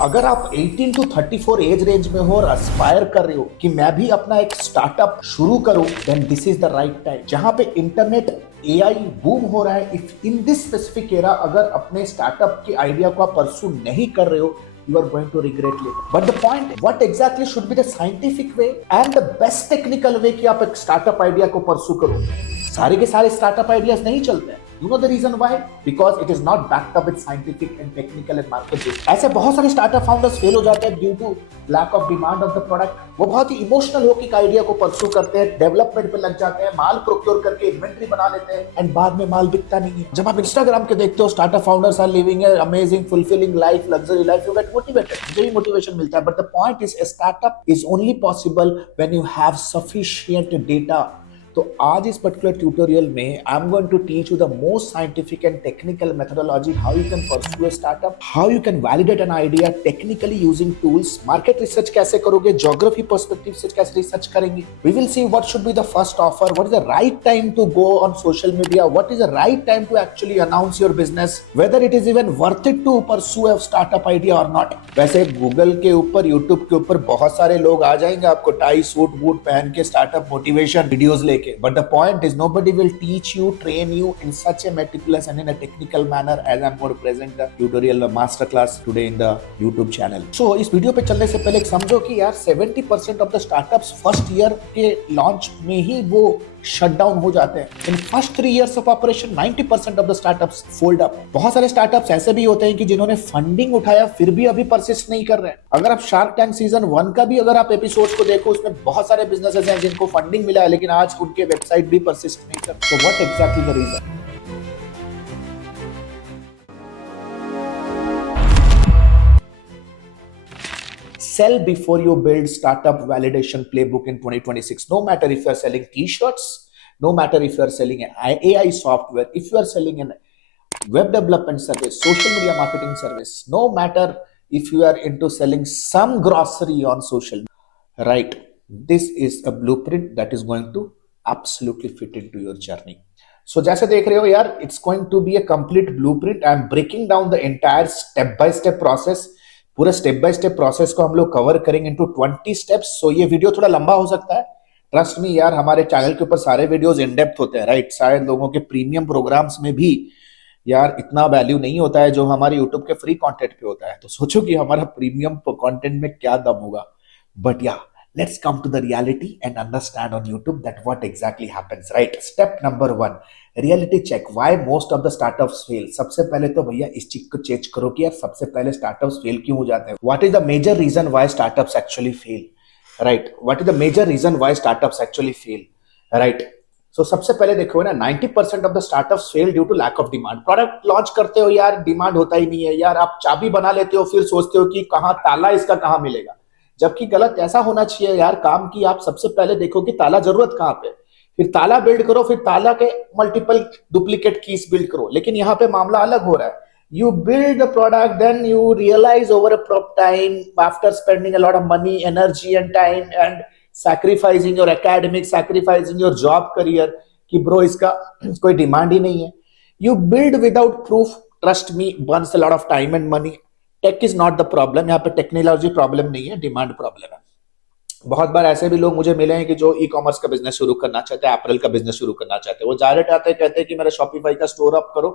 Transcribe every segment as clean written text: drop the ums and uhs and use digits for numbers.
अगर आप 18 to 34 as range में हो और एस्पायर कर रहे हो कि मैं भी अपना एक स्टार्टअप शुरू करूं, then this is the right time. जहां पे इंटरनेट एआई बूम हो रहा है, if in this specific era अगर अपने स्टार्टअप की आइडिया को आप परस्यू नहीं कर रहे हो, you are going to regret later. But the point, what exactly should be the scientific way and the best technical way कि आप एक स्टार्टअप आइडिया को परस्यू करो। सारे के सारे स्टार्टअप आइडियाज नहीं चलते हैं। You know the reason why? Because it is not backed up with scientific and technical and marketing. ऐसे बहुत सारे स्टार्टअप फाउंडर्स फेल हो जाते हैं due to lack of demand of the product. वो बहुत ही इमोशनल होकर एक आइडिया को परस्यू करते हैं, डेवलपमेंट पे लग जाते हैं, माल प्रोक्योर करके इन्वेंट्री बना लेते हैं एंड बाद में माल बिकता नहीं है। जब आप इंस्टाग्राम के देखते हो startup founders are living a amazing fulfilling life, luxury life, you get motivated. मुझे भी मोटिवेशन मिलता है। But the point is startup is only possible when you have sufficient data. तो आज इस पर्टिकुलर ट्यूटोरियल में I am going to teach you the most scientific and technical methodology how you can pursue a startup, how you can validate an idea technically using tools, market research कैसे करोगे, geography perspective से कैसे research करेंगे। We will see what should be the first offer, what is the right time to go on social media, what is the right time to actually announce your business, whether it is even worth it to pursue a startup idea और not. वैसे Google के ऊपर, YouTube के ऊपर बहुत सारे लोग आ जाएंगे आपको टाई सूट बूट पहन के स्टार्टअप मोटिवेशन वीडियोस लेके, but the point is nobody will teach you, train you in such a meticulous and in a technical manner as I'm going to present the tutorial masterclass today in the YouTube channel. So इस video पे चलने से पहले समझो कि यार 70% of the startups first year के launch में ही वो शट डाउन हो जाते हैं। In first 3 years of operation 90% of the startups fold up. बहुत सारे स्टार्टअप्स ऐसे भी होते हैं कि जिन्होंने फंडिंग उठाया फिर भी अभी परसिस्ट नहीं कर रहे हैं। अगर आप शार्क टैंक सीजन 1 का भी अगर आप एपिसोड्स को देखो, उसमें बहुत सारे बिजनेसेस हैं जिनको फंडिंग मिला है लेकिन आज उनके वेबसाइट भी परसिस्ट नहीं कर। So what exactly the reason? Sell before you build startup validation playbook in 2026. No matter if you are selling t-shirts, no matter if you are selling an AI software, if you are selling an web development service, social media marketing service, no matter if you are into selling some grocery on social media, right? This is a blueprint that is going to absolutely fit into your journey. So जैसे देख रहे हो यार, it's going to be a complete blueprint. I am breaking down the entire step by step process. पूरे step by step process को हम लोग cover करेंगे इनटू 20 स्टेप्स। सो ये वीडियो थोड़ा लंबा हो सकता है, ट्रस्ट मी यार, हमारे चैनल के ऊपर सारे वीडियोस इन डेप्थ होते हैं, राइट? शायद लोगों के प्रीमियम प्रोग्राम्स में भी यार इतना वैल्यू नहीं होता है जो हमारे यूट्यूब के फ्री कंटेंट पे होता है। तो सोचो कि हमारा प्रीमियम कंटेंट में क्या दम होगा। बट या let's come to the reality and understand on YouTube that what exactly happens, right? Step number 1, reality check. Why most of the startups fail? सबसे पहले तो भैया इस चीज को चेक करो कि यार सबसे पहले startups fail क्यों हो जाते हैं। What is the major reason why startups actually fail, right? What is the major reason why startups actually fail, right? So सबसे पहले देखो ना, 90% of the startups fail due to lack of demand. Product launch करते हो यार, demand होता ही नहीं है यार। आप चाबी बना लेते हो, फिर सोचते हो कि कहाँ ताला इसका कहाँ मिलेगा, जबकि गलत ऐसा होना चाहिए यार काम की। आप सबसे पहले देखो कि ताला जरूरत कहां पे, फिर ताला बिल्ड करो, फिर ताला के मल्टीपल डुप्लीकेट कीज बिल्ड करो। लेकिन यहाँ पे मामला अलग हो रहा है। You build the product, then you realize over a time, after spending a lot of money, energy and time and sacrificing your academic, sacrificing your job career, कि ब्रो इसका कोई डिमांड ही नहीं है। You build without proof, trust me, burns a lot of time and money. Tech is not the problem, यहाँ पे technology problem नहीं है, डिमांड प्रॉब्लम है। बहुत बार ऐसे भी लोग मुझे मिले हैं कि जो ई कॉमर्स का बिजनेस शुरू करना चाहते हैं, एप्पल का बिजनेस शुरू करना चाहते हैं। वो डायरेक्ट आते हैं, कहते हैं कि मेरा शॉपिफाई का स्टोर अप करो,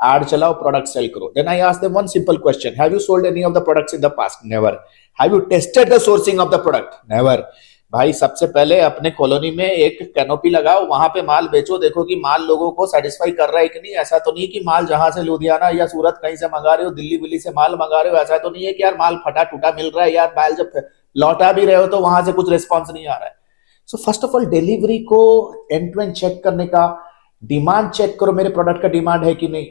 एड चलाओ, प्रोडक्ट सेल करो। Then I ask them one simple question, have you sold any of the products in the past? Never. Have you tested the sourcing of the product? Never. भाई सबसे पहले अपने colony में एक canopy लगाओ, वहां पे माल बेचो, देखो कि माल लोगों को सेटिस्फाई कर रहा है कि नहीं। ऐसा तो नहीं कि माल जहां से लुधियाना या सूरत कहीं से मंगा रहे हो, दिल्ली विल्ली से माल मंगा रहे हो, ऐसा तो नहीं है कि यार माल फटा टूटा मिल रहा है यार, माल जब लौटा भी रहे हो तो वहां से कुछ रिस्पॉन्स नहीं आ रहा है। So first of all delivery को एंड टू एंड चेक करने का, डिमांड चेक करो, मेरे प्रोडक्ट का डिमांड है कि नहीं।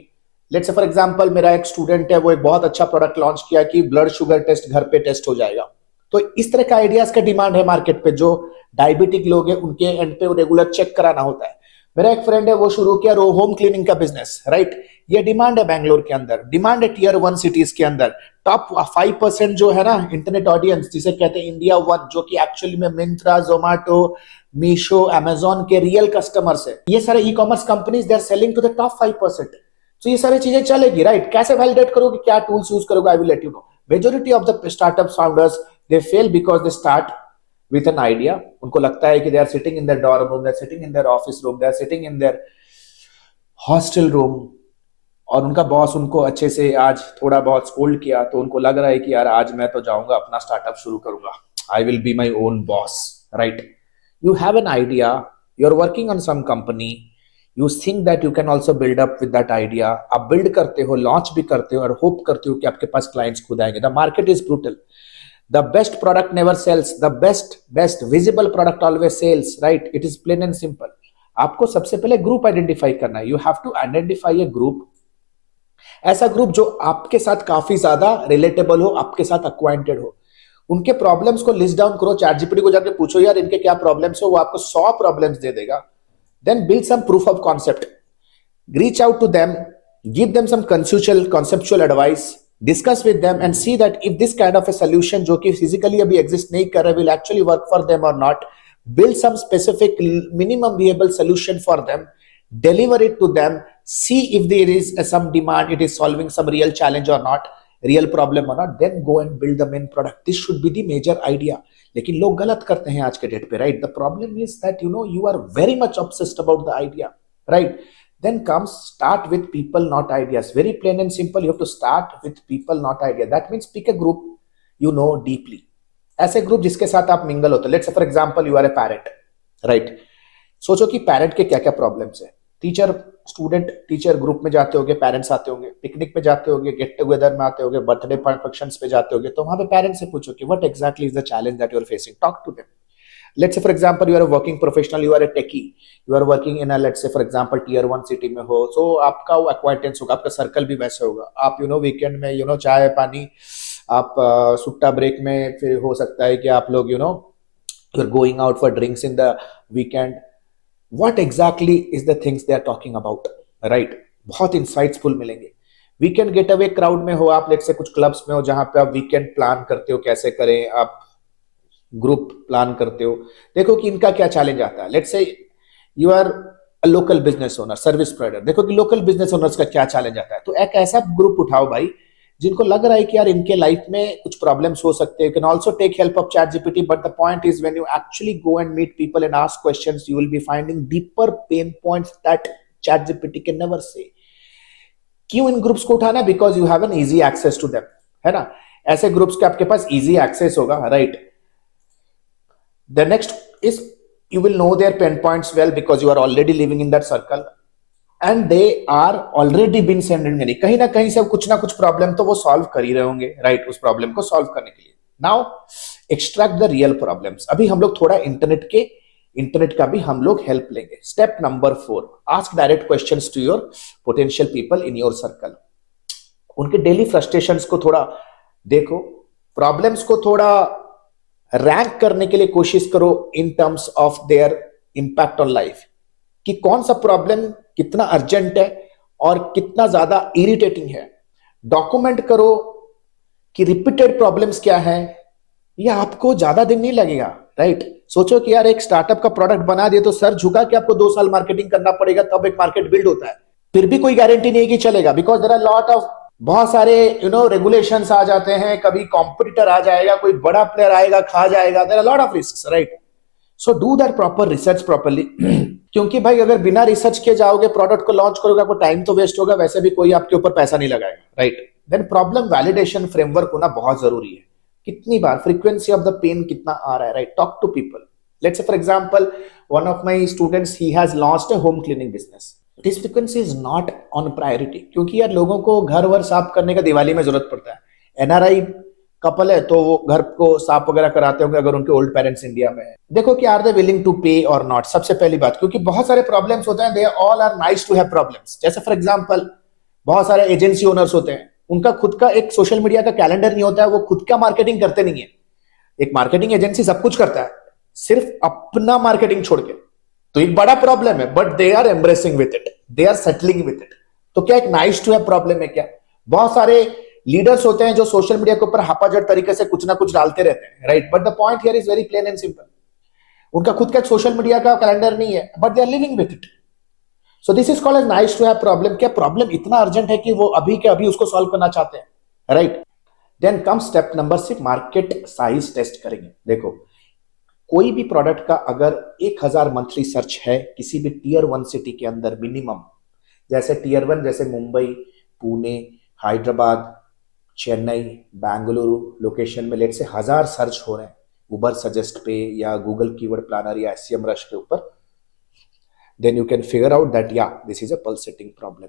लेट्स से फॉर एग्जांपल मेरा एक स्टूडेंट है, वो एक बहुत अच्छा प्रोडक्ट लॉन्च किया कि ब्लड शुगर टेस्ट घर पे टेस्ट हो जाएगा। तो इस तरह का आइडियाज का डिमांड है मार्केट पे। जो डायबिटिक लोग हैं उनके एंड पे रेगुलर चेक कराना होता है। मेरा एक फ्रेंड है, वो शुरू किया होम क्लीनिंग का बिजनेस, राइट? ये डिमांड है बैंगलोर के अंदर, डिमांड है टियर 1 सिटीज के अंदर। टॉप 5% जो है ना इंटरनेट ऑडियंस, जिसे कहते हैं इंडिया 1, जो कि एक्चुअली में मिंत्रा, जोमैटो, मीशो, अमेजोन के रियल कस्टमर्स है। ये सारे e commerce companies they are selling to the top 5%। तो ये सारी चीजें चलेगी, राइट? कैसे वैलिडेट करोगे, क्या टूल्स यूज करोगे, I will let you know. Majority of the startup founders, they fail because they start with an idea. उनको लगता है कि they are sitting in their dorm room, they are sitting in their office room, they are sitting in their hostel room, और उनका boss उनको अच्छे से आज थोड़ा बहुत स्कोल्ड किया तो उनको लग रहा है कि यार आज मैं तो जाऊंगा अपना स्टार्टअप शुरू करूंगा, I will be my own boss, right? You have an idea, you are working on some company, you think that you can also build up with that idea, आप बिल्ड करते हो, लॉन्च भी करते हो और hope करते हो कि आपके पास क्लाइंट्स खुद आएंगे. The market is brutal. The best product never sells. The best visible product always sells, right? It is plain and simple. आपको सबसे पहले ग्रुप आइडेंटिफाई करना है. You have to identify a group. ऐसा ग्रुप जो आपके साथ काफी ज्यादा रिलेटेबल हो, आपके साथ अक्वाइंटेड हो. उनके प्रॉब्लम्स को लिस्ट डाउन करो, चैट जीपीटी को जाके पूछो यार इनके क्या प्रॉब्लम्स हो, वो आपको 100 प्रॉब्लम्स दे देगा. Then build some proof of concept, reach out to them, give them some conceptual advice, discuss with them and see that if this kind of a solution जो कि physically अभी exist नहीं कर रहा will actually work for them or not. Build some specific minimum viable solution for them, deliver it to them, see if there is some demand, it is solving some real challenge or not, real problem or not, then go and build the main product. This should be the major idea. लेकिन लोग गलत करते हैं आज के date पे, right? The problem is that you are very much obsessed about the idea, right? Then comes start with people, not ideas. Very plain and simple. You have to start with people, not ideas. That means pick a group you know deeply. ऐसे group जिसके साथ आप mingle होते. Let's for example you are a parent, right? सोचो कि parent के क्या क्या प्रॉब्लम्स है. टीचर स्टूडेंट टीचर ग्रुप में जाते होंगे, पेरेंट्स आते होंगे, पिकनिक पे जाते होंगे, गेट टुगेदर में आते होंगे, बर्थडे फंक्शंस पे जाते होंगे, तो वहां पे पेरेंट्स से पूछो कि what exactly is the challenge that you are facing. Talk to them. Let's say for example you are a working professional, you are a techie, you are working in a let's say for example tier 1 city में हो, so आपका वो acquaintance होगा, आपका circle भी वैसे होगा. आप वीकेंड में चाय पानी, आप सुट्टा ब्रेक में फिर हो सकता है कि आप लोग you are going out for drinks in the weekend. What exactly is the things they are talking about, right? बहुत insightful मिलेंगे. वीकेंड गेट अवे क्राउड में हो आप, लेट्स से कुछ क्लब्स में हो जहां पे आप वीकेंड प्लान करते हो, कैसे करें आप ग्रुप प्लान करते हो, देखो कि इनका क्या चैलेंज आता है. Let's say you are a local business owner, service provider, देखो कि लोकल बिजनेस ओनर्स का क्या चैलेंज आता है. तो एक ऐसा ग्रुप उठाओ भाई जिनको लग रहा है कि यार इनके लाइफ में कुछ प्रॉब्लम्स हो सकते हैं. You can also take help of ChatGPT, but the point is when you actually go and meet people and ask questions, you will be finding deeper pain points that ChatGPT can never say. क्यों इन groups को उठाना? Because you have an easy access to them, है ना? ऐसे groups के आपके पास इजी एक्सेस होगा, right? The next is you will know their pain points well because you are already living in that circle and they are already been sending money. कहीं ना कहीं से कुछ ना कुछ प्रॉब्लम तो वो सॉल्व कर ही रहे होंगे, राइट? उस प्रॉब्लम को सॉल्व करने के लिए. Now extract the real problems. अभी हम लोग थोड़ा इंटरनेट का भी हम लोग हेल्प लेंगे. Step number 4, ask direct questions to your potential people in your circle. उनके डेली फ्रस्ट्रेशंस को थोड़ा देखो, प्रॉब्लम्स को थोड़ा रैंक करने के लिए कोशिश करो in terms of their impact on life, कि कौन सा प्रॉब्लम कितना अर्जेंट है और कितना ज्यादा इरिटेटिंग है. डॉक्यूमेंट करो कि रिपीटेड प्रॉब्लम्स क्या है. ये आपको ज्यादा दिन नहीं लगेगा, राइट? सोचो कि यार एक स्टार्टअप का प्रोडक्ट बना दिए तो सर झुका कि आपको 2 साल मार्केटिंग करना पड़ेगा, तब एक मार्केट बिल्ड होता है. फिर भी कोई गारंटी नहीं है कि चलेगा, because there are lot of बहुत सारे रेगुलेशंस आ जाते हैं, कभी कॉम्पिटिटर आ जाएगा, कोई बड़ा प्लेयर आएगा खा जाएगा, there are lot of risks, right? So do that proper research properly. क्योंकि भाई अगर बिना रिसर्च के जाओगे प्रोडक्ट को लॉन्च करोगे, आपको टाइम तो वेस्ट होगा, वैसे भी कोई आपके ऊपर पैसा नहीं लगाएगा, right? Then problem validation framework होना बहुत जरूरी है. कितनी बार, फ्रीक्वेंसी ऑफ द पेन कितना आ रहा है, right? Talk to people. Let's say for example one of my students, he has launched a home cleaning business. This frequency is not on priority, क्योंकि यार लोगों को घर वर साफ करने का दिवाली में जरूरत पड़ता है. एनआरआई कपल है तो वो घर को साफ वगैरह कराते होंगे अगर उनके ओल्ड पेरेंट्स इंडिया में है. देखो कि आर दे विलिंग टू पे और नॉट, सबसे पहली बात. क्योंकि बहुत सारे प्रॉब्लम्स होते हैं, they all are nice to have problems. जैसे फॉर एग्जांपल बहुत सारे एजेंसी ओनर्स होते हैं, उनका खुद का एक सोशल मीडिया का कैलेंडर नहीं होता है, वो खुद का मार्केटिंग करते नहीं है. एक मार्केटिंग एजेंसी सब कुछ करता है, सिर्फ अपना मार्केटिंग छोड़ के. तो एक बड़ा प्रॉब्लम है, but they are embracing with it, they are settling with it. तो क्या एक नाइस टू हैव प्रॉब्लम है क्या? बहुत सारे लीडर्स होते हैं जो सोशल मीडिया के ऊपर हापाजट तरीके से कुछ ना कुछ डालते रहते हैं, right? But the point here is very plain and simple. उनका खुद का सोशल मीडिया का कैलेंडर नहीं है, but they are living with it. So this is called as nice to have problem. क्या प्रॉब्लम इतना अर्जेंट है कि वो अभी के अभी उसको सॉल्व करना चाहते हैं, right? Then come step number 6, market size test करेंगे। देखो कोई भी प्रोडक्ट का अगर 1000 मंथली सर्च है किसी भी टीयर 1 सिटी के अंदर मिनिमम, जैसे टीयर 1 जैसे मुंबई, पुणे, हैदराबाद, चेन्नई, बेंगलुरु लोकेशन में लेट से 1000 सर्च हो रहे हैं उबर सजेस्ट पे या गूगल कीवर्ड प्लानर या एससीएम रश के ऊपर, then you can figure out that या this is a pulsating problem.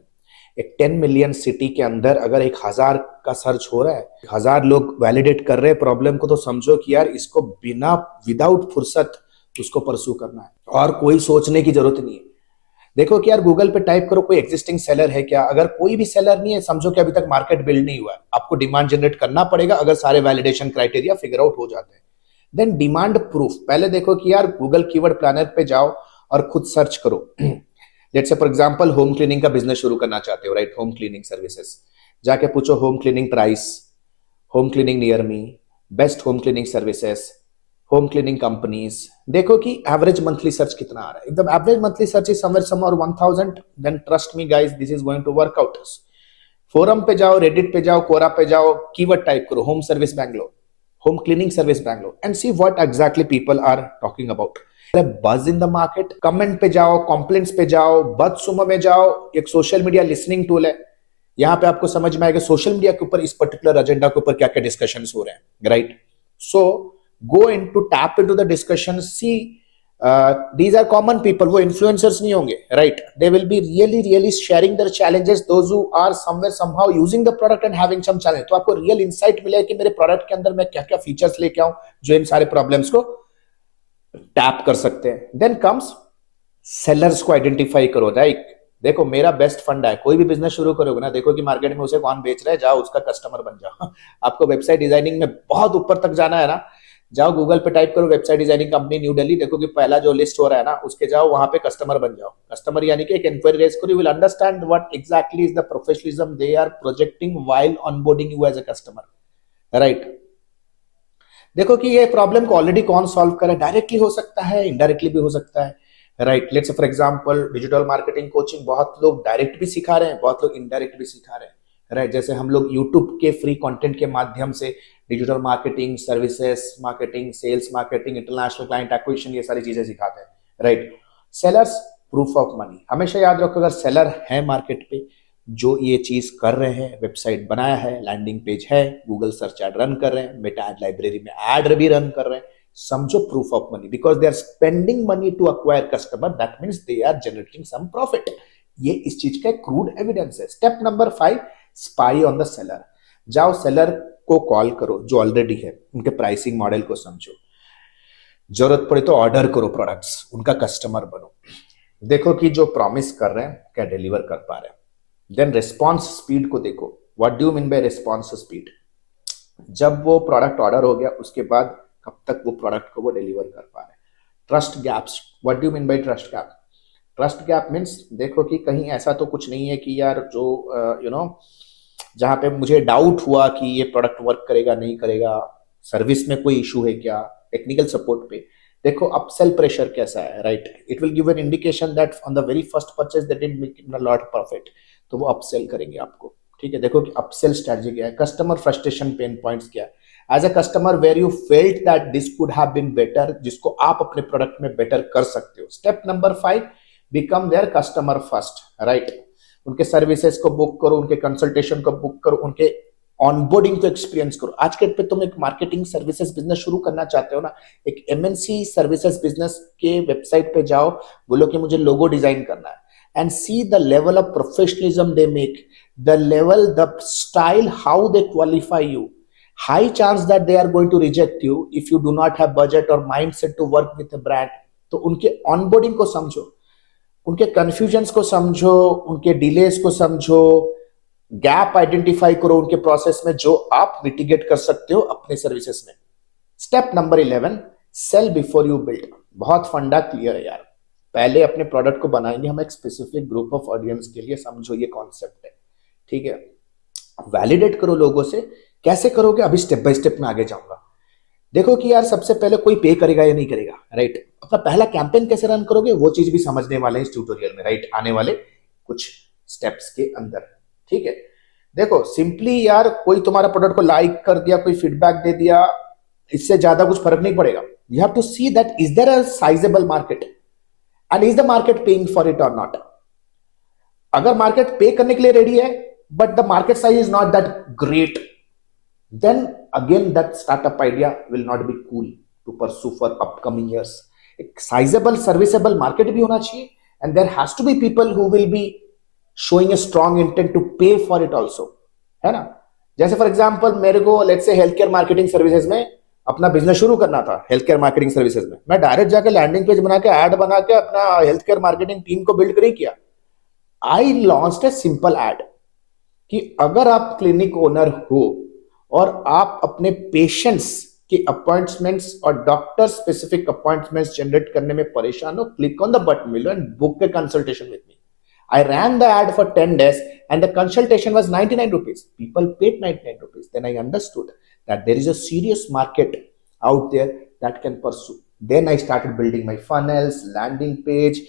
एक 10 मिलियन सिटी के अंदर अगर 1000 का सर्च हो रहा है, 1000 लोग वैलिडेट कर रहे हैं प्रॉब्लम को, तो समझो कि यार इसको बिना विदाउट फुर्सत उसको परसू करना है और कोई सोचने की जरूरत नहीं है। देखो कि यार गूगल पे टाइप करो कोई एग्जिस्टिंग सेलर है क्या, अगर कोई भी सेलर नहीं है समझो कि अभी तक मार्केट बिल्ड नहीं हुआ है, आपको डिमांड जनरेट करना पड़ेगा अगर सारे वैलिडेशन क्राइटेरिया फिगर आउट हो जाते हैं। देन डिमांड प्रूफ, पहले देखो कि यार गूगल कीवर्ड प्लानर पे जाओ और खुद सर्च करो। Let's say for example home cleaning का बिजनेस शुरू करना चाहते हो, राइट, होम क्लीनिंग सर्विसेज, जाके पूछो home cleaning price, home cleaning near me, best home cleaning services, home cleaning companies, देखो कि एवरेज मंथली सर्च कितना आ रहा है। एकदम average monthly search is somewhere 1000, then trust me guys this is going to work out. Forum पे जाओ, Reddit पे जाओ, कोरा पे जाओ, कीवर्ड टाइप करो home service Bangalore, home cleaning service Bangalore and see what exactly people are talking about. Buzz in the market, comment पे जाओ, complaints पे जाओ, बदसुमो में जाओ, एक सोशल मीडिया लिसनिंग टूल है, यहाँ पे आपको समझ में आएगा सोशल मीडिया के ऊपर इस पर्टिकुलर एजेंडा के ऊपर क्या क्या डिस्कशंस हो रहे हैं, right. So go into tap into the discussion, see these are common people, वो influencers नहीं होंगे, right, they will be really sharing their challenges, those who are somewhere somehow using the product and having some challenge, तो आपको real insight मिलेगा कि मेरे product के अंदर मैं क्या क्या फीचर्स लेके आऊं जो इन सारे प्रॉब्लम्स को टैप कर सकते हैं। देन कम्स सेलर्स को आइडेंटिफाई करो, राइट। देखो मेरा बेस्ट फंड है, कोई भी बिजनेस शुरू करोगे ना, देखो कि मार्केट में उसे कौन बेच रहा है, जाओ उसका कस्टमर बन जाओ। आपको वेबसाइट डिजाइनिंग में बहुत ऊपर तक जाना है ना, जाओ गूगल पे टाइप करो website designing company new Delhi, देखो कि पहला जो लिस्ट हो रहा है ना उसके जाओ, वहां पे कस्टमर बन जाओ। कस्टमर यानी कि एक इंक्वायरी रेज करो, you will understand what exactly is the professionalism they are projecting while onboarding you as a customer, right. देखो कि ये प्रॉब्लम को ऑलरेडी कौन सॉल्व करे, डायरेक्टली हो सकता है, इनडायरेक्टली भी हो सकता है, right. Let's for example digital marketing coaching बहुत लोग डायरेक्ट भी सिखा रहे हैं, बहुत लोग इनडायरेक्ट भी सिखा रहे हैं, राइट। जैसे हम लोग यूट्यूब के फ्री कंटेंट के माध्यम से digital marketing, services marketing, sales marketing, international client acquisition, ये सारी चीजें सिखाते हैं, right. Sellers, proof of money, हमेशा याद रखो अगर सेलर है मार्केट पे जो ये चीज कर रहे हैं, वेबसाइट बनाया है, लैंडिंग पेज है, गूगल सर्च एड रन कर रहे हैं, मेटा एड लाइब्रेरी में एड भी रन कर रहे हैं, समझो proof of money, because they are spending money to acquire customer, that means they are generating some profit. ये इस चीज का क्रूड एविडेंस है। Step number 5, spy on the seller, जाओ सेलर को कॉल करो जो ऑलरेडी है, उनके प्राइसिंग मॉडल को समझो, जरूरत पड़े तो ऑर्डर करो प्रोडक्ट्स, उनका कस्टमर बनो, देखो कि जो प्रॉमिस कर रहे हैं क्या डिलीवर कर पा रहे हैं। देन रिस्पॉन्स स्पीड को देखो, what do you mean by response speed, जब वो प्रोडक्ट ऑर्डर हो गया उसके बाद कब तक वो प्रोडक्ट को वो डिलीवर कर पा रहे हैं। Trust gaps, what do you mean by trust gap, trust gap means देखो कि कहीं ऐसा तो कुछ नहीं है कि यार जो यू नो जहां पे मुझे डाउट हुआ कि ये प्रोडक्ट वर्क करेगा नहीं करेगा, सर्विस में कोई इशू है क्या, टेक्निकल सपोर्ट पे देखो अपसेल प्रेशर कैसा है, right. It will give an indication that on the very first purchase they didn't make a lot profit, तो वो अपसेल करेंगे आपको, ठीक है। देखो कि अपसेल स्ट्रेटजी क्या है, कस्टमर फ्रस्ट्रेशन पेन पॉइंट्स क्या है, as a customer where you felt that this could have been better, जिसको आप अपने प्रोडक्ट में बेटर कर सकते हो। Step number 5, become their customer first, right. उनके सर्विसेज को बुक करो, उनके कंसल्टेशन को बुक करो, उनके ऑनबोर्डिंग को एक्सपीरियंस करो। आज के पे तुम एक मार्केटिंग सर्विसेज बिजनेस शुरू करना चाहते हो ना, एक एमएनसी सर्विसेज बिजनेस के वेबसाइट पे जाओ, बोलो कि मुझे लोगो डिजाइन करना है, and see the level of professionalism they make, the level, the style, how they qualify you. High chance that they are going to reject you if you do not have budget or mindset to work with a brand. तो उनके onboarding को समझो, उनके confusions को समझो, उनके delays को समझो, गैप आइडेंटिफाई करो उनके प्रोसेस में जो आप मिटिगेट कर सकते हो अपने सर्विसेज में। Step number 11, sell before you build, बहुत फंडा क्लियर है यार, पहले अपने प्रोडक्ट को बनाएंगे हम एक स्पेसिफिक ग्रुप ऑफ ऑडियंस के लिए, समझो ये कॉन्सेप्ट है, ठीक है। वैलिडेट करो लोगों से, कैसे करोगे अभी स्टेप बाय स्टेप में आगे जाऊंगा। देखो कि यार सबसे पहले कोई पे करेगा या नहीं करेगा, राइट। अपना पहला कैंपेन कैसे रन करोगे वो चीज भी समझने वाले हैं इस ट्यूटोरियल में, राइट, आने वाले कुछ स्टेप्स के अंदर, ठीक है। देखो सिंपली यार, कोई तुम्हारा प्रोडक्ट को लाइक कर दिया, कोई फीडबैक दे दिया, इससे ज्यादा कुछ फर्क नहीं पड़ेगा. You have to see that is there a sizable market and is the market paying for it or not. अगर मार्केट पे करने के लिए रेडी है but the market size is not that great, then again that startup idea will not be cool to pursue for upcoming years. एक sizable serviceable market भी होना चाहिए and there has to be people who will be showing a strong intent to pay for it also, है ना. जैसे for example मेरे को let's say health care marketing services में अपना बिजनेस शुरू करना था. हेल्थ केयर मार्केटिंग सर्विसेज में मैं डायरेक्ट जाके लैंडिंग पेज बना के ऐड बना के अपना हेल्थ केयर मार्केटिंग टीम को बिल्ड नहीं किया. आई लॉन्च्ड ए सिंपल एड कि अगर आप क्लिनिक ओनर हो और आप अपने पेशेंट्स के अपॉइंटमेंट्स और डॉक्टर स्पेसिफिक अपॉइंटमेंट्स जनरेट करने में परेशान हो, click on the button below and book A consultation with me. I ran the ad for 10 days and the consultation was 99 rupees. People paid 99 rupees. Then I understood that there is a serious market out there that can pursue. Then I started building my funnels, landing page,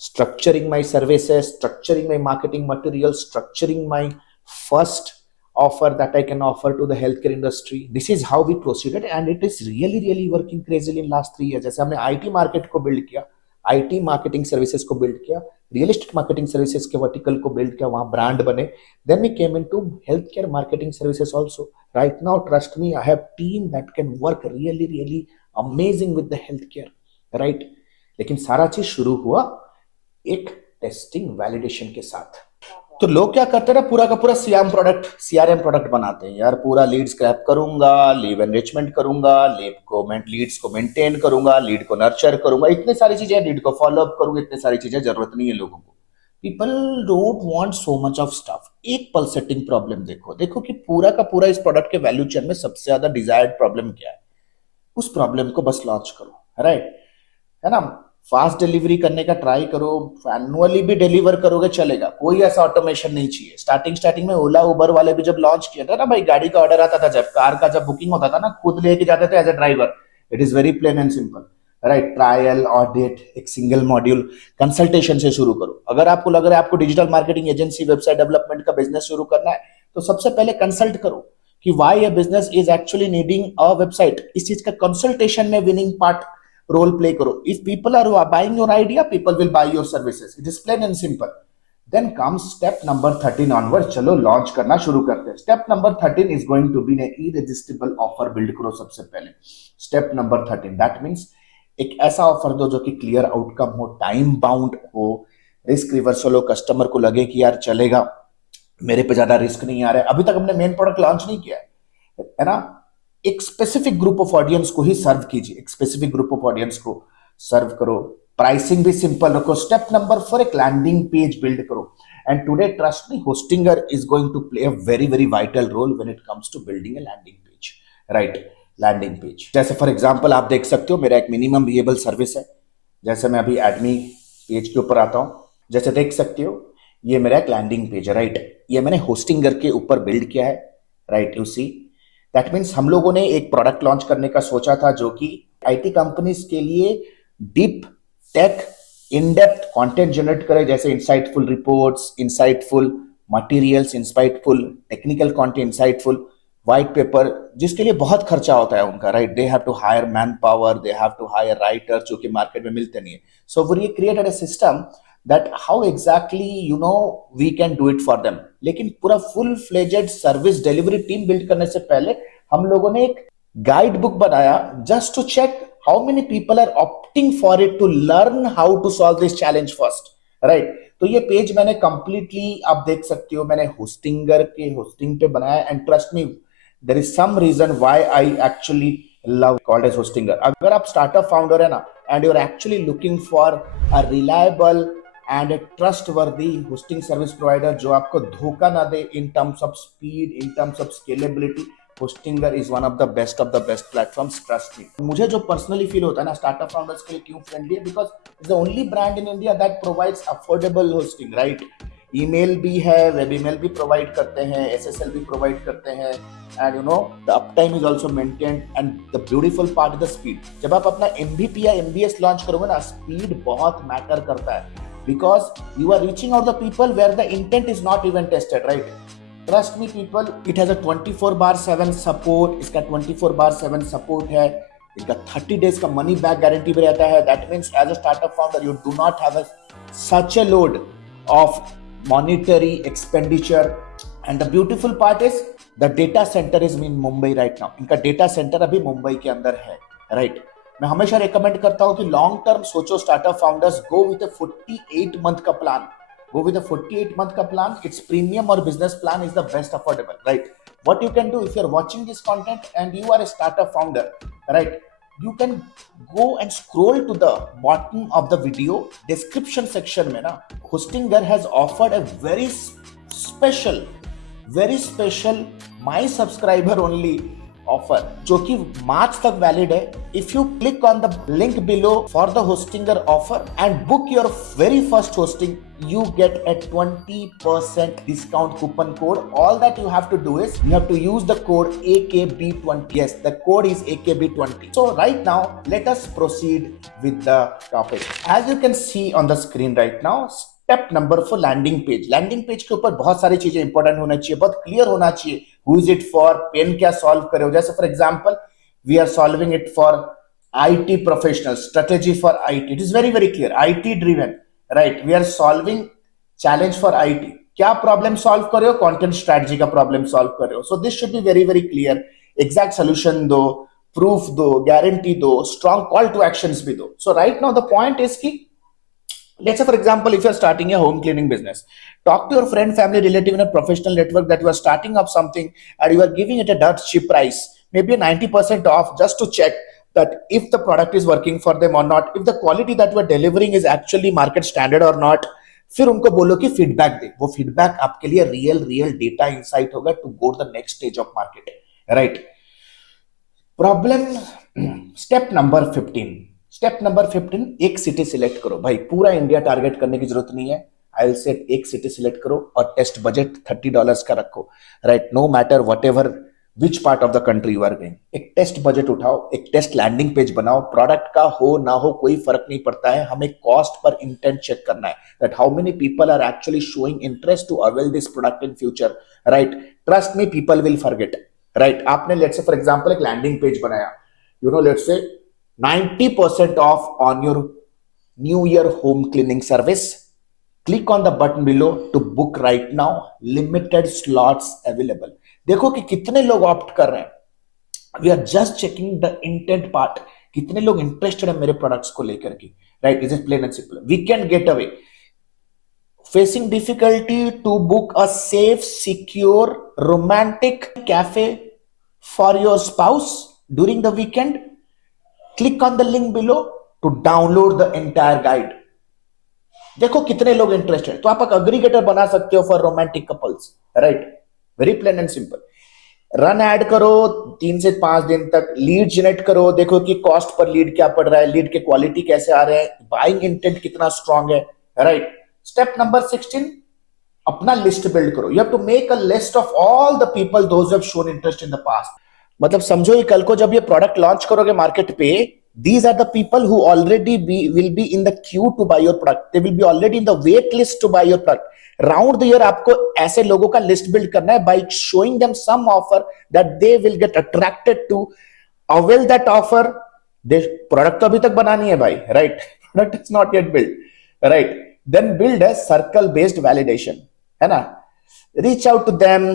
structuring my services, structuring my marketing materials, structuring my first offer that I can offer to the healthcare industry. This is how we proceeded and it is really working crazily in last 3 years. जैसे हमने IT market को build किया, IT marketing services को build किया, real estate marketing services के vertical को build किया, वहाँ brand बने. Then we came into healthcare marketing services also. Right now, trust me, I have team that can work really amazing with the healthcare, right? लेकिन सारा चीज शुरू हुआ एक टेस्टिंग वैलिडेशन के साथ. तो लोग क्या करते हैं ना, पूरा का पूरा सीआरएम प्रोडक्ट बनाते हैं यार. पूरा लीड स्क्रैप करूंगा, लीव एनरिचमेंट करूंगा, लीड्स को मेंटेन करूंगा, लीड को नर्चर करूंगा, इतने सारी चीजें, लीड को फॉलोअप करूंगा, इतने सारी चीजें. जरूरत नहीं है लोगों को. People don't want so much of stuff. एक पल सेटिंग प्रॉब्लम देखो कि पूरा का पूरा इस प्रोडक्ट के वैल्यू चेन में सबसे ज्यादा डिजायर्ड प्रॉब्लम क्या है. उस प्रॉब्लम को बस लॉन्च करो, राइट, है ना. फास्ट डिलीवरी करने का ट्राई करो, मैनुअली भी डिलीवर करोगे चलेगा, कोई ऐसा ऑटोमेशन नहीं चाहिए. स्टार्टिंग में ओला उबर वाले भी जब लॉन्च किया था ना भाई, गाड़ी का ऑर्डर आता था, जब कार का जब बुकिंग होता था ना, खुद लेके जाते थे as a driver. It is very plain and simple, right. Trial, audit, एक सिंगल मॉड्यूल, कंसल्टेशन से शुरू करो. अगर आपको लग रहा है आपको digital marketing agency, website development का बिजनेस शुरू करना है, तो सबसे पहले कंसल्ट करो कि why a business is actually needing a website. इस चीज का कंसल्टेशन में विनिंग पार्ट रोल प्ले करो. If people are buying your idea, people will buy your services. It is plain and simple. Then comes step number 13 onward. चलो launch करना शुरू करते हैं. Step number 13 is going to be an irresistible offer build करो सबसे पहले. Step number 13 that means एक ऐसा ऑफर दो जो कि क्लियर आउटकम हो, टाइम बाउंड हो, रिस्क रिवर्सल हो, कस्टमर को लगे कि यार चलेगा, मेरे पे ज्यादा रिस्क नहीं आ रहा है. अभी तक हमने मेन प्रोडक्ट लॉन्च नहीं किया है ना. एक स्पेसिफिक ग्रुप ऑफ ऑडियंस को ही सर्व कीजिए, एक स्पेसिफिक ग्रुप ऑफ ऑडियंस को सर्व करो. प्राइसिंग भी सिंपल रखो. स्टेप नंबर 4 एक लैंडिंग पेज बिल्ड करो. And today trust me, Hostinger is going to play a very vital role when it comes to building a landing page, right. Landing page जैसे for example आप देख सकते हो, मेरा एक minimum विएबल service है. जैसे मैं अभी एडमी पेज के ऊपर आता हूं, जैसे देख सकते हो ये मेरा एक लैंडिंग पेज है, राइट. ये मैंने होस्टिंगर के ऊपर बिल्ड किया है, right. You see that means हम लोगों ने एक प्रोडक्ट लॉन्च करने का सोचा था जो कि आईटी कंपनीज के लिए deep tech in depth content generate करे, जैसे insightful reports, insightful materials, insightful technical content, insightful white paper, जिसके लिए बहुत खर्चा होता है उनका, right. They have to hire manpower, they have to hire writer, जो कि मार्केट में मिलते नहीं है. So we created a system that how exactly we can do it for them. लेकिन पूरा full fledged service delivery team build करने से पहले हम लोगों ने एक गाइड बुक बनाया just to check how many people are opting for it to learn how to solve this challenge first, right. तो ये पेज मैंने कंप्लीटली, आप देख सकते हो, मैंने होस्टिंगर के होस्टिंग पे बनाया. And trust me, there is some reason why I actually love called as Hostinger. अगर आप स्टार्टअप फाउंडर है ना, and you are actually looking for a reliable and a trustworthy hosting service provider जो आपको धोखा ना दे in terms of speed, in terms of scalability, Hostinger is one of the best platforms, trust me. मुझे जो personally feel होता है ना startup founders के लिए क्यों friendly है, because it's the only brand in India that provides affordable hosting, right. Email भी है, वेब ईमेल भी प्रोवाइड करते हैं, SSL भी प्रोवाइड करते हैं, and the uptime is also maintained. And the beautiful part is the speed. जब आप अपना MVP या MBS लॉन्च करोगे ना, स्पीड बहुत मैटर करता है, because you are reaching out the people where the intent is not even tested, right. Trust me people, it has a 24/7 support, इसका 24/7 सपोर्ट है, इनका 30 डेज का मनी बैक गारंटी भी रहता है. That means as a startup founder you do not have such a load of monetary expenditure. And the beautiful part is the data center is in Mumbai right now. इनका data center अभी मुंबई के अंदर है, right? मैं हमेशा recommend करता हूं कि लॉन्ग टर्म सोचो startup founders, go with a 48 month का plan. Go with a 48 month ka plan. Its premium or business plan is the best affordable, right? What you can do if you're watching this content and you are a startup founder, right? You can go and scroll to the bottom of the video description section में ना, Hostinger has offered a very special my subscriber only offer जो कि मार्च तक valid है. If you click on the link below for the Hostinger offer and book your very first hosting, you get a 20% discount coupon code. All that you have to do is you have to use the code AKB20. Yes, the code is AKB20. So right now let us proceed with the topic. As you can see on the screen right now, step number 4 landing page. Landing page के ऊपर बहुत सारी चीजें important होना चाहिए, बहुत clear होना चाहिए. Who is it for, pain क्या सॉल्व करे हो. जैसे for example we are solving it for IT professional, strategy for IT. It is very very clear, IT driven, right. We are solving challenge for IT. क्या problem solve कर रहे हो, content strategy का problem solve कर रहे हो. So this should be very very clear. Exact solution दो, proof दो, गारंटी दो, स्ट्रॉन्ग कॉल टू एक्शंस भी दो. So right now the point is की, let's say for example if you're starting a home cleaning business, talk to your friend, family, relative in a professional network that you are starting up something and you are giving it a dirt cheap price, maybe a 90% off, just to check that if the product is working for them or not, if the quality that you are delivering is actually market standard or not. फिर उनको बोलो कि feedback दे. वो feedback आपके लिए real data insight होगा to go to the next stage of marketing, right. Problem step number 15. Step number 15, एक city select करो. भाई पूरा इंडिया टारगेट करने की जरूरत नहीं है. आई विल सेट एक सिटी सिलेक्ट करो और टेस्ट बजट $30 का रखो, right. No matter whatever which part of the country you are going. एक टेस्ट बजट उठाओ, एक टेस्ट लैंडिंग पेज बनाओ. प्रोडक्ट का हो ना हो कोई फर्क नहीं पड़ता है, हमें कॉस्ट पर इंटेंट चेक करना है, that how many people are actually showing interest to avail this product in future, right. Trust me, people will forget, right. आपने लेट्स से फॉर एग्जांपल एक लैंडिंग पेज बनाया, you know, let's say 90% off on your New Year home cleaning service. Click on the button below to book right now. Limited slots available. देखो कि कितने लोग opt कर रहे हैं. We are just checking the intent part. कितने लोग interested है मेरे प्रोडक्ट्स को लेकर के, right. Is it plain and simple. Weekend getaway. Facing difficulty to book a safe, secure, romantic cafe for your spouse during the weekend. Click on the link below to download the entire guide. देखो कितने लोग interested. तो आप एक अग्रीगेटर बना सकते हो for romantic couples, right. Very plain and simple. Run add करो 3 से 5 दिन तक. लीड जनरेट करो, देखो कि कॉस्ट पर लीड क्या पड़ रहा है, लीड के क्वालिटी कैसे आ रहे हैं, बाइंग इंटेंट कितना स्ट्रांग है, राइट. स्टेप नंबर 16, अपना लिस्ट बिल्ड करो. You have to make a list of all the people those have shown interest in the past. मतलब समझो ये कल को जब ये प्रोडक्ट लॉन्च करोगे मार्केट पे, these are the people who already will be in the queue to buy your product. They will be already in the wait list to buy your product. Round the year आपको ऐसे लोगों का list build करना है by showing them some offer that they will get attracted to avail that offer. Product तो अभी तक बनानी है भाई, right. Product is not yet built, right. Then build a circle based validation, है ना. Reach out to them,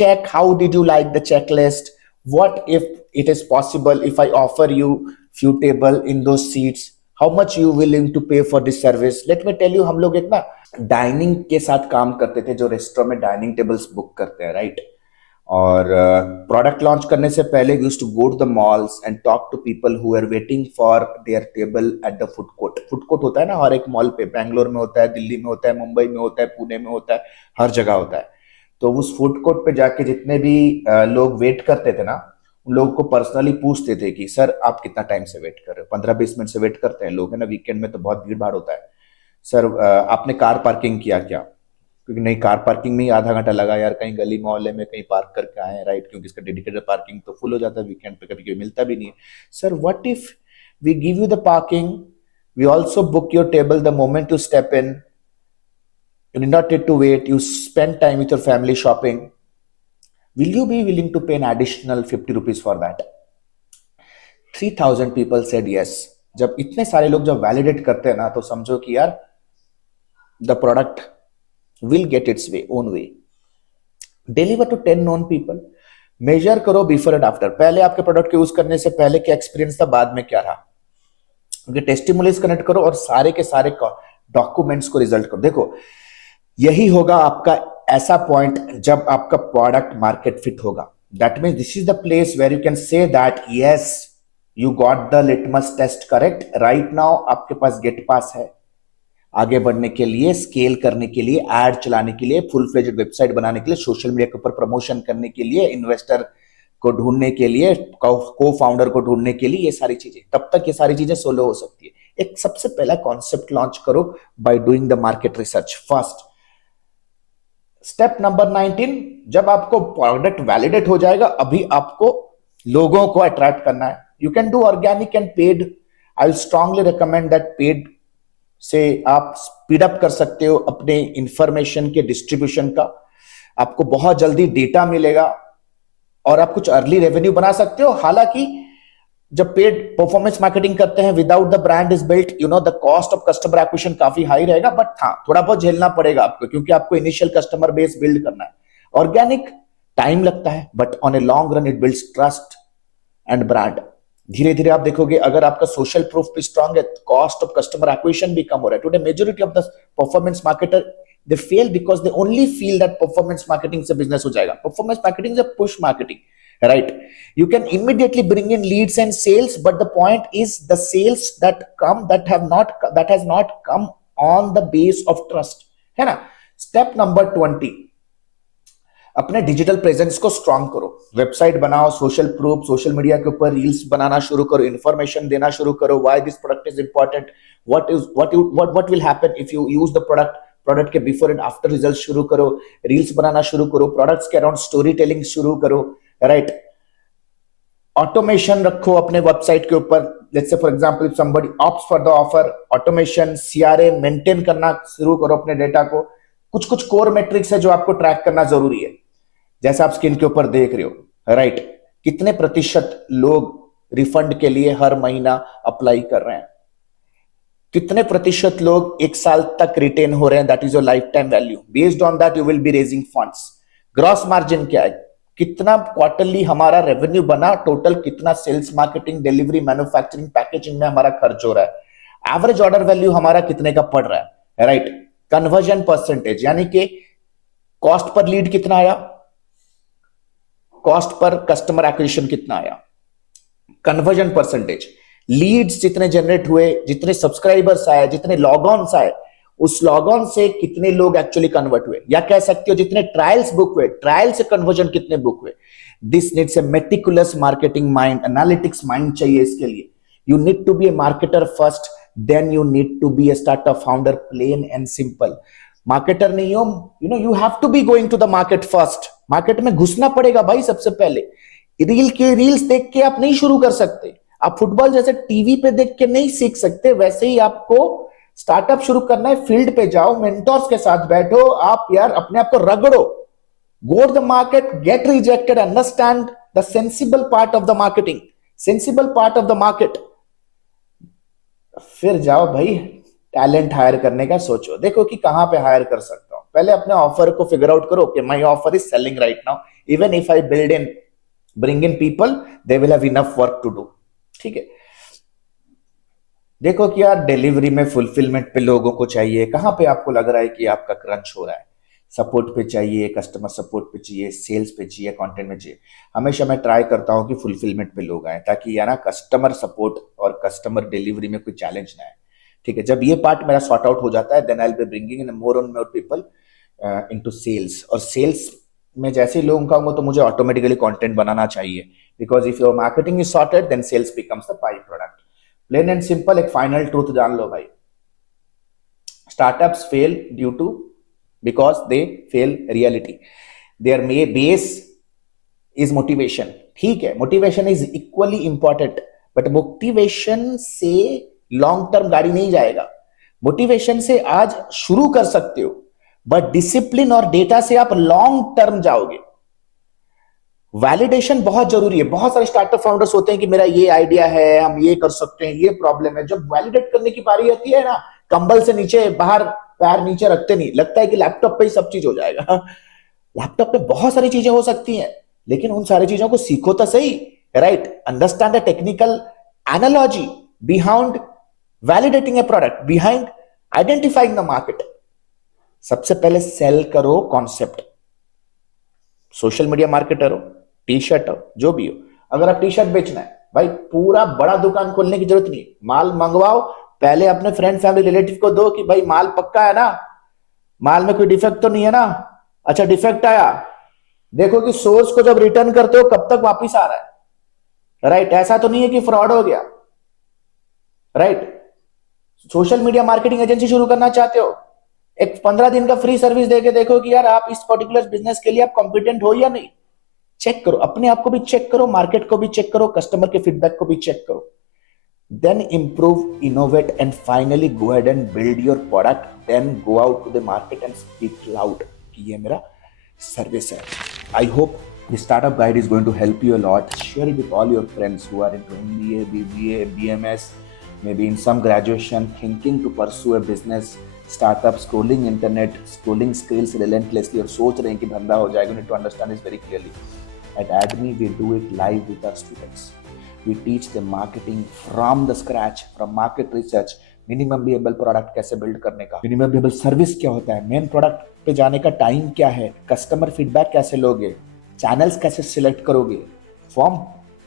check how did you like the checklist. What if it is possible if I offer you few table in those seats, how much you willing to pay for this service. Let me tell you, हम लोग एक ना dining के साथ काम करते थे, जो रेस्टोरेंट में डाइनिंग टेबल्स बुक करते हैं, राइट. और प्रोडक्ट लॉन्च करने से पहले we used to go to the malls and talk to people who are waiting for their table at the food court. Food court होता है ना हर एक मॉल पे, बैंगलोर में होता है, दिल्ली में होता है, मुंबई में होता है, पुणे में होता है, हर जगह होता है. तो उस फूड कोर्ट पे जाके जितने भी लोग वेट करते थे ना, उन लोगों को पर्सनली पूछते थे कि सर आप कितना टाइम से वेट कर रहे हो. 15-20 मिनट से वेट करते हैं लोग, है ना. वीकेंड में तो बहुत भीड़ भाड़ होता है. सर आपने कार पार्किंग किया क्या, क्योंकि नहीं, कार पार्किंग में ही आधा घंटा लगा यार, कहीं गली मोहल्ले में कहीं पार्क करके आए, राइट. क्योंकि इसका डेडिकेटेड पार्किंग तो फुल हो जाता है वीकेंड पे, कभी कभी मिलता भी नहीं है. Sir what if we give you the parking, we also book your table the moment you step in. You did not need to wait. You spend time with your family shopping. Will you be willing to pay an additional 50 rupees for that? 3000 people said yes. जब इतने सारे लोग जब validate करते हैं ना, तो समझो कि यार the product will get its way own way. Deliver to 10 known people. Major करो बिफोर एंड आफ्टर. पहले आपके प्रोडक्ट को यूज करने से पहले क्या एक्सपीरियंस था, बाद में क्या रहा. क्योंकि टेस्टिमोनियल्स कनेक्ट करो और सारे के सारे डॉक्यूमेंट्स को रिजल्ट करो. देखो यही होगा आपका ऐसा पॉइंट जब आपका प्रोडक्ट मार्केट फिट होगा. That means this is the place where you can say that yes you got the litmus test correct. Right now आपके पास गेट पास है आगे बढ़ने के लिए, स्केल करने के लिए, एड चलाने के लिए, फुल फ्लेज्ड वेबसाइट बनाने के लिए, सोशल मीडिया के ऊपर प्रमोशन करने के लिए, इन्वेस्टर को ढूंढने के लिए, को फाउंडर को ढूंढने के लिए, ये सारी चीजें. तब तक ये सारी चीजें सोलो हो सकती है. एक सबसे पहला कॉन्सेप्ट लॉन्च करो by doing the market research first. Step number 19, जब आपको प्रोडक्ट वैलिडेट हो जाएगा, अभी आपको लोगों को अट्रैक्ट करना है. You can do organic and paid. I will strongly recommend that paid से आप स्पीड अप कर सकते हो अपने इंफॉर्मेशन के डिस्ट्रीब्यूशन का. आपको बहुत जल्दी डेटा मिलेगा और आप कुछ अर्ली रेवेन्यू बना सकते हो. हालांकि जब पेड परफॉर्मेंस मार्केटिंग करते हैं without the brand is built, you know the cost of customer acquisition काफी हाई रहेगा. बट हाँ, थोड़ा बहुत झेलना पड़ेगा आपको, क्योंकि आपको इनिशियल कस्टमर बेस बिल्ड करना है. ऑर्गेनिक टाइम लगता है, but on a long run it builds trust and brand. धीरे धीरे आप देखोगे अगर आपका सोशल प्रूफ भी स्ट्रांग है, कॉस्ट ऑफ कस्टमर एक्विजिशन भी कम हो रहा है. Today majority of the performance marketer they fail because they only feel that performance marketing से बिजनेस हो जाएगा. Performance marketing is a push marketing, right? You can immediately bring in leads and sales, but the point is the sales that has not come on the base of trust, है ना. Step number 20, अपने digital presence को strong करो. Website बनाओ, social proof, social media के ऊपर reels बनाना शुरू करो, इंफॉर्मेशन देना शुरू करो. Why this product is important, what will happen if you use the product के बिफोर एंड आफ्टर रिजल्ट शुरू करो. रील्स बनाना शुरू करो, प्रोडक्ट्स के अराउंड स्टोरी टेलिंग शुरू करो, राइट. ऑटोमेशन रखो अपने वेबसाइट के ऊपर. Let's say for example if somebody opts for the offer, automation, CRM maintain करना शुरू करो अपने डेटा को. कुछ कुछ कोर मेट्रिक्स है जो आपको ट्रैक करना जरूरी है. जैसे आप स्क्रीन के ऊपर देख रहे हो, राइट, कितने प्रतिशत लोग रिफंड के लिए हर महीना अप्लाई कर रहे हैं, कितने प्रतिशत लोग एक साल तक रिटेन हो रहे हैं, that is your lifetime value. Based on that you will be raising funds. Gross margin क्या है, कितना क्वार्टरली हमारा रेवेन्यू बना, टोटल कितना sales, marketing, delivery, manufacturing, packaging में हमारा खर्च हो रहा है, एवरेज ऑर्डर वैल्यू हमारा कितने का पड़ रहा है, राइट. कन्वर्जन परसेंटेज यानी कि कॉस्ट पर लीड कितना आया, कॉस्ट पर कस्टमर एक्विजिशन कितना आया, कन्वर्जन परसेंटेज, लीड्स जितने जनरेट हुए, जितने सब्सक्राइबर्स आए, जितने लॉग ऑन्स आए, उस लॉग ऑन से कितने लोग एक्चुअली कन्वर्ट हुए, या कह सकते हो जितने ट्रायल्स बुक हुए, ट्रायल से कन्वर्जन कितने बुक हुए. This needs a meticulous marketing mind, analytics mind चाहिए इसके लिए. You need to be a marketer first, then you need to be a startup founder. Plain and simple. Marketer नहीं हो, you know, you have to be going to the market first. Market में घुसना पड़ेगा भाई सबसे पहले. Reels देख के आप नहीं शुरू कर सकते. आप फुटबॉल जैसे टीवी पे देख के नहीं सीख सकते. वैसे ही आपको स्टार्टअप शुरू करना है, फील्ड पे जाओ, मेंटर्स के साथ बैठो, आप यार अपने आप को रगड़ो. Go to the market, get rejected, understand the sensible part of the marketing, sensible part of the market. फिर जाओ भाई टैलेंट हायर करने का सोचो. देखो कि कहां पे हायर कर सकता हूं. पहले अपने ऑफर को फिगर आउट करो कि my offer is selling right now. Even if I bring in people, they will have enough work to do. ठीक है. देखो कि यार डिलीवरी में फुलफिलमेंट पे लोगों को चाहिए. कहां पे आपको लग रहा है कि आपका क्रंच हो रहा है? सपोर्ट पे चाहिए, कस्टमर सपोर्ट पे चाहिए, सेल्स पे चाहिए, कंटेंट में चाहिए. हमेशा मैं ट्राई करता हूं कि फुलफिलमेंट पे लोग आए, ताकि यार ना कस्टमर सपोर्ट और कस्टमर डिलीवरी में कोई चैलेंज ना आए. ठीक है. जब ये पार्ट मेरा सॉर्ट आउट हो जाता है, then I will be bringing in more people into sales. और सेल्स में जैसे ही लोगों का होगा तो मुझे ऑटोमेटिकली कंटेंट बनाना चाहिए, because if your marketing is sorted then sales becomes the byproduct. Plain and simple. एक फाइनल ट्रूथ जान लो भाई, startups fail due to because they fail reality. Their base is motivation. ठीक है, motivation is equally important, but motivation से long term गाड़ी नहीं जाएगा. मोटिवेशन से आज शुरू कर सकते हो, बट डिसिप्लिन और डेटा से आप लॉन्ग टर्म जाओगे. वैलिडेशन बहुत जरूरी है। बहुत सारे स्टार्टअप फाउंडर्स होते हैं कि मेरा ये आइडिया है, हम ये कर सकते हैं, ये प्रॉब्लम है। जब वैलिडेट करने की बारी आती है ना, कंबल से नीचे बाहर पैर नीचे रखते नहीं, लगता है कि लैपटॉप पे ही सब चीज हो जाएगा। लैपटॉप पे बहुत सारी चीजें हो सकती हैं, लेकिन उन सारी चीजों को सीखो तो सही, right? Understand the technical analogy behind validating A product, behind identifying the market. सबसे पहले सेल करो कॉन्सेप्ट। सोशल मीडिया मार्केटर हो, टी शर्ट हो, जो भी हो, अगर आप टी शर्ट बेचना है भाई, पूरा बड़ा दुकान खोलने की जरूरत नहीं, माल मंगवाओ, पहले अपने फ्रेंड फैमिली रिलेटिव को दो कि भाई माल पक्का है ना, माल में कोई डिफेक्ट तो नहीं है ना। अच्छा डिफेक्ट आया, देखो कि सोर्स को जब रिटर्न करते हो कब तक वापिस आ रहा है, राइट? ऐसा तो नहीं है कि फ्रॉड हो गया, right? Social media marketing agency शुरू करना चाहते हो, एक 15 दिन का फ्री सर्विस देके देखो कि यार आप इस पर्टिकुलर बिजनेस के लिए आप कॉम्पिटेंट हो या नहीं। चेक करो, अपने आप को भी चेक करो, मार्केट को भी चेक करो, कस्टमर के फीडबैक को भी चेक करो। Then improve, innovate and finally go ahead and build your product. Then go out to the market and speak loud कि ये मेरा सर्विस है। I hope the startup guide is going to help you a lot. Share it with all your friends who are into MBA, BBA, BMS, maybe in some graduation, thinking to pursue a business, startup, scrolling internet, scrolling skills relentlessly, और सोच रहे हैं कि धंधा हो जाएगा। You need to understand this very clearly. At ADME, we do it live with our students. We teach them marketing from the scratch, from market research, minimum viable product कैसे build करने का, मिनिमम विएबल सर्विस क्या होता है, main product पे जाने का time क्या है, कस्टमर फीडबैक कैसे लोगे, चैनल्स कैसे सिलेक्ट करोगे, from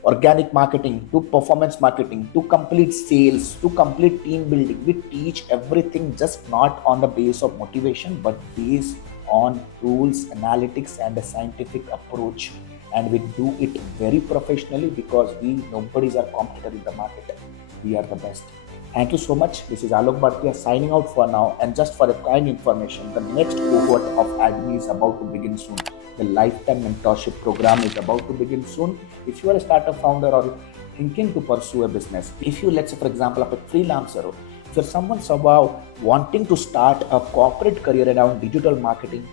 organic marketing to performance marketing to complete sales to complete team building. We teach everything just not on the base of motivation but based on tools, analytics and a scientific approach, and we do it very professionally because nobody is our competitor in the market. We are the best. Thank you so much. This is Alok Bhartia signing out for now. And just for a kind information, the next cohort of ADME is about to begin soon. The lifetime mentorship program is about to begin soon. If you are a startup founder or thinking to pursue a business, if you, let's say for example, a freelancer, if you're someone somehow wanting to start a corporate career around digital marketing,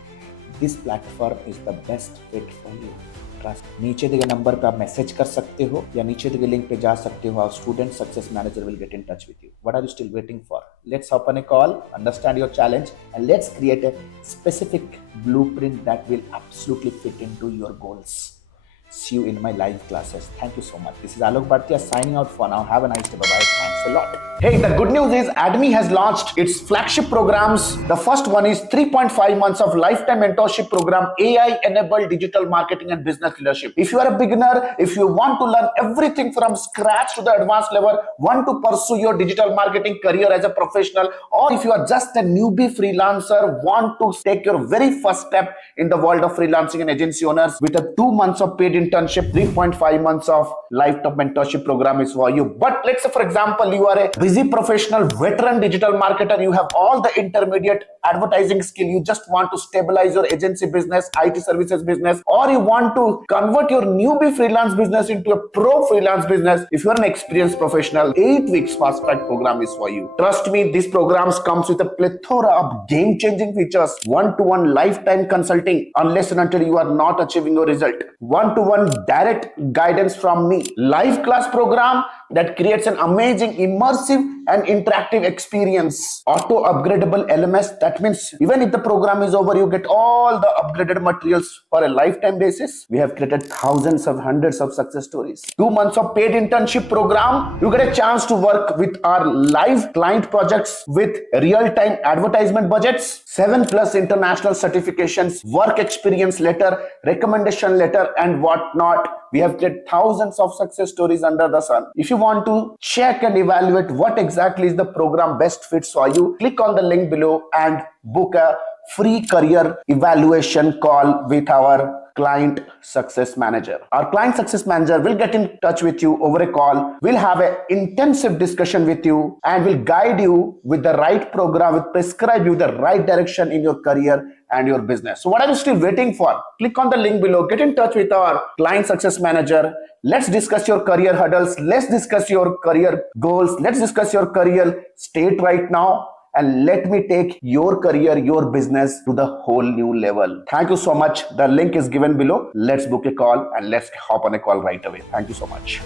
this platform is the best fit for you. नीचे दिए number पे आप message कर सकते हो या नीचे दिए लिंक पे जा सकते हो। Student success manager will get in touch with you. What are you still waiting for? Let's open a call, understand your challenge and let's create a specific blueprint that will absolutely fit into your goals. See you in my live classes. Thank you so much. This is Alok Bhartia signing out for now. Have a nice day. Bye-bye. Thanks a lot. Hey, the good news is ADME has launched its flagship programs. The first one is 3.5 months of lifetime mentorship program, AI-enabled digital marketing and business leadership. If you are a beginner, if you want to learn everything from scratch to the advanced level, want to pursue your digital marketing career as a professional, or if you are just a newbie freelancer, want to take your very first step in the world of freelancing and agency owners with a 2 months of paid internship, 3.5 months of lifetime mentorship program is for you. But let's say for example you are a busy professional veteran digital marketer, you have all the intermediate advertising skill, you just want to stabilize your agency business, IT services business, or you want to convert your newbie freelance business into a pro freelance business. If you are an experienced professional, 8 weeks fast track program is for you. Trust me, these programs comes with a plethora of game changing features, one-to-one lifetime consulting unless and until you are not achieving your result, one-to-one direct guidance from me, live class program that creates an amazing immersive and interactive experience, auto upgradable LMS. That means even if the program is over, you get all the upgraded materials for a lifetime basis. We have created thousands of hundreds of success stories. 2 months of paid internship program, you get a chance to work with our live client projects with real-time advertisement budgets, 7+ international certifications, work experience letter, recommendation letter and whatnot. We have created thousands of success stories under the sun. If you want to check and evaluate what exactly is the program best fits for you, click on the link below and book a free career evaluation call with our client success manager. Our client success manager will get in touch with you over a call. We'll have an intensive discussion with you and will guide you with the right program, will prescribe you the right direction in your career and your business. So what are you still waiting for? Click on the link below, get in touch with our client success manager. Let's discuss your career hurdles. Let's discuss your career goals. Let's discuss your career state right now. and let me take your career, your business to the whole new level. Thank you so much. The link is given below. Let's book a call and let's hop on a call right away. Thank you so much.